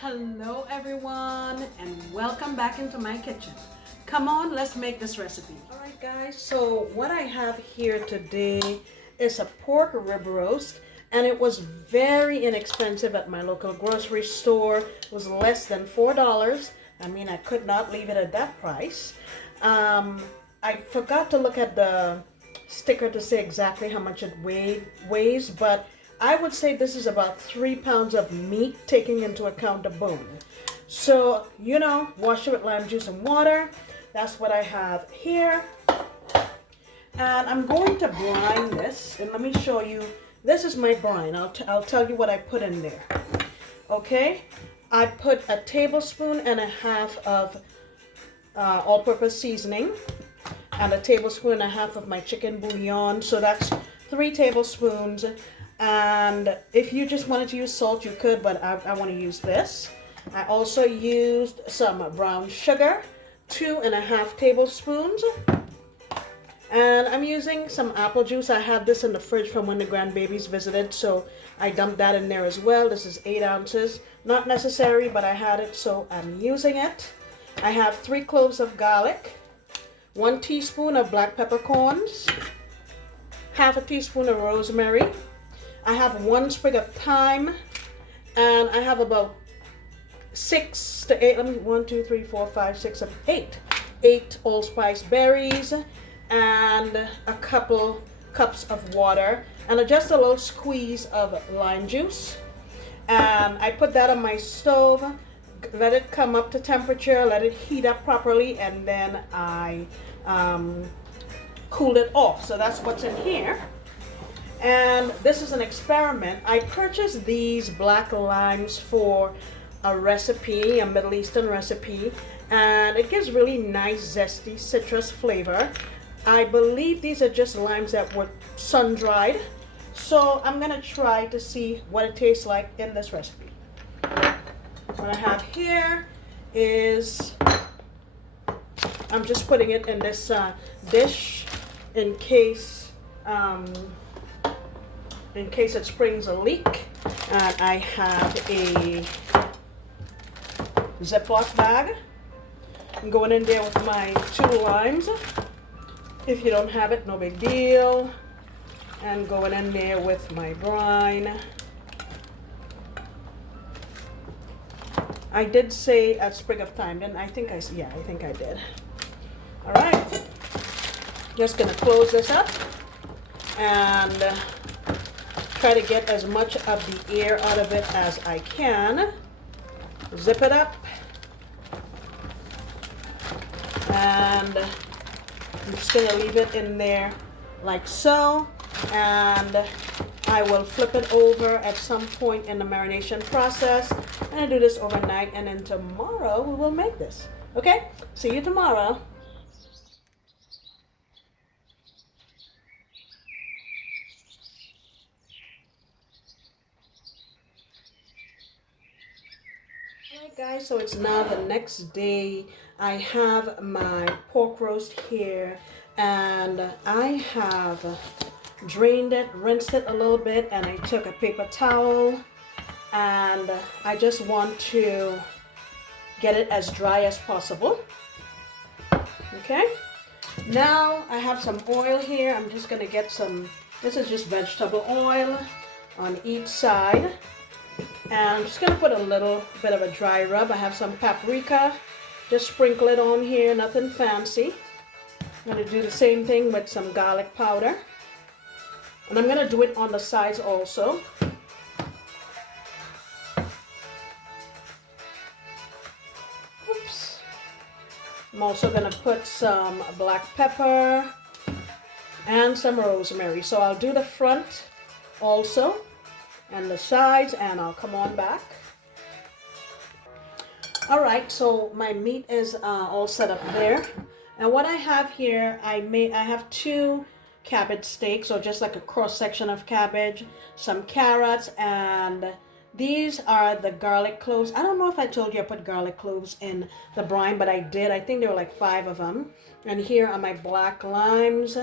Hello everyone and welcome back into my kitchen. Come on, let's make this recipe. Alright guys, so what I have here today is a pork rib roast, and it was very inexpensive at my local grocery store. It was less than $4. I mean, I could not leave it at that price. I forgot to look at the sticker to say exactly how much it weighs, but I would say this is about 3 pounds of meat, taking into account the bone. So, wash it with lime juice and water. That's what I have here. And I'm going to brine this. And let me show you. This is my brine. I'll tell you what I put in there. Okay? I put a tablespoon and a half of all-purpose seasoning. And a tablespoon and a half of my chicken bouillon. So that's 3 tablespoons. And if you just wanted to use salt, you could, but I want to use this. I also used some brown sugar, 2.5 tablespoons. And I'm using some apple juice. I had this in the fridge from when the grandbabies visited, so I dumped that in there as well. This is 8 ounces. Not necessary, but I had it, so I'm using it. I have 3 cloves of garlic, 1 teaspoon of black peppercorns, half a teaspoon of rosemary. I have 1 sprig of thyme, and I have about 6 to 8, 1, 2, 3, 4, 5, 6, 7, 8 allspice berries, and a couple cups of water, and just a little squeeze of lime juice. And I put that on my stove, let it come up to temperature, let it heat up properly, and then I cooled it off. So that's what's in here. And this is an experiment. I purchased these black limes for a recipe, a Middle Eastern recipe, and it gives really nice zesty citrus flavor. I believe these are just limes that were sun dried. So I'm gonna try to see what it tastes like in this recipe. What I have here is, I'm just putting it in this dish in case it springs a leak. And I have a Ziploc bag. I'm going in there with my 2 limes. If you don't have it, no big deal. And going in there with my brine. I did say a sprig of thyme, didn't I? I think I did. All right. Just gonna close this up and try to get as much of the air out of it as I can. Zip it up. And I'm just going to leave it in there like so. And I will flip it over at some point in the marination process. And I do this overnight, and then tomorrow we will make this. Okay? See you tomorrow. Alright guys, so it's now the next day. I have my pork roast here, and I have drained it, rinsed it a little bit, and I took a paper towel, and I just want to get it as dry as possible. Okay, now I have some oil here. I'm just going to get some, this is just vegetable oil on each side. And I'm just going to put a little bit of a dry rub. I have some paprika. Just sprinkle it on here, nothing fancy. I'm going to do the same thing with some garlic powder. And I'm going to do it on the sides also. Oops. I'm also going to put some black pepper and some rosemary. So I'll do the front also, and the sides, and I'll come on back. All right, so my meat is all set up there, and what I have here, I have 2 cabbage steaks, or just like a cross section of cabbage, some carrots, and these are the garlic cloves. I don't know if I told you I put garlic cloves in the brine, but I did. I think there were like 5 of them. And here are my black limes,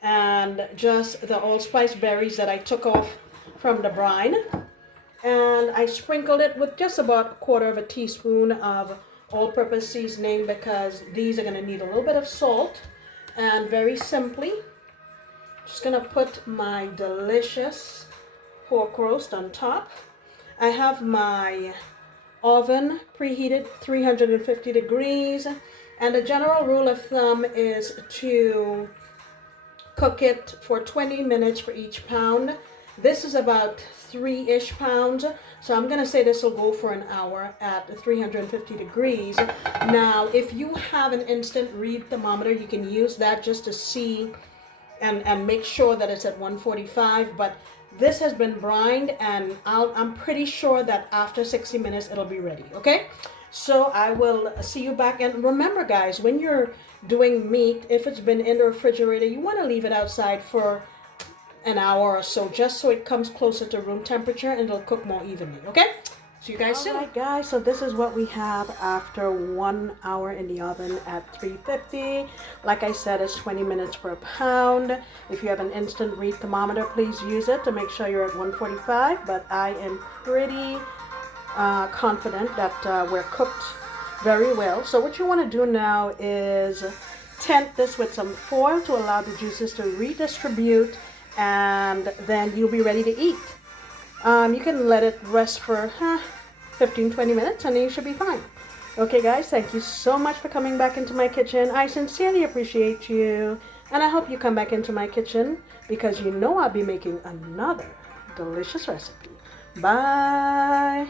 and just the allspice berries that I took off from the brine. and I sprinkled it with just about a quarter of a teaspoon of all-purpose seasoning because these are going to need a little bit of salt. And very simply, just going to put my delicious pork roast on top. I have my oven preheated 350 degrees, and the general rule of thumb is to cook it for 20 minutes for each pound. This is about 3-ish pounds, so I'm gonna say this will go for an hour at 350 degrees. Now, if you have an instant read thermometer, you can use that just to see and make sure that it's at 145, but this has been brined, and I'm pretty sure that after 60 minutes it'll be ready, okay? So I will see you back. And remember, guys, when you're doing meat, if it's been in the refrigerator, you want to leave it outside for an hour or so, just so it comes closer to room temperature and it'll cook more evenly, okay? See you guys soon. Alright guys, so this is what we have after 1 hour in the oven at 350. Like I said, it's 20 minutes per pound. If you have an instant read thermometer, please use it to make sure you're at 145, but I am pretty confident that we're cooked very well. So what you want to do now is tent this with some foil to allow the juices to redistribute, and then you'll be ready to eat. You can let it rest for 15-20 minutes and then you should be fine. Okay guys, thank you so much for coming back into my kitchen. I sincerely appreciate you, and I hope you come back into my kitchen because you know I'll be making another delicious recipe. Bye.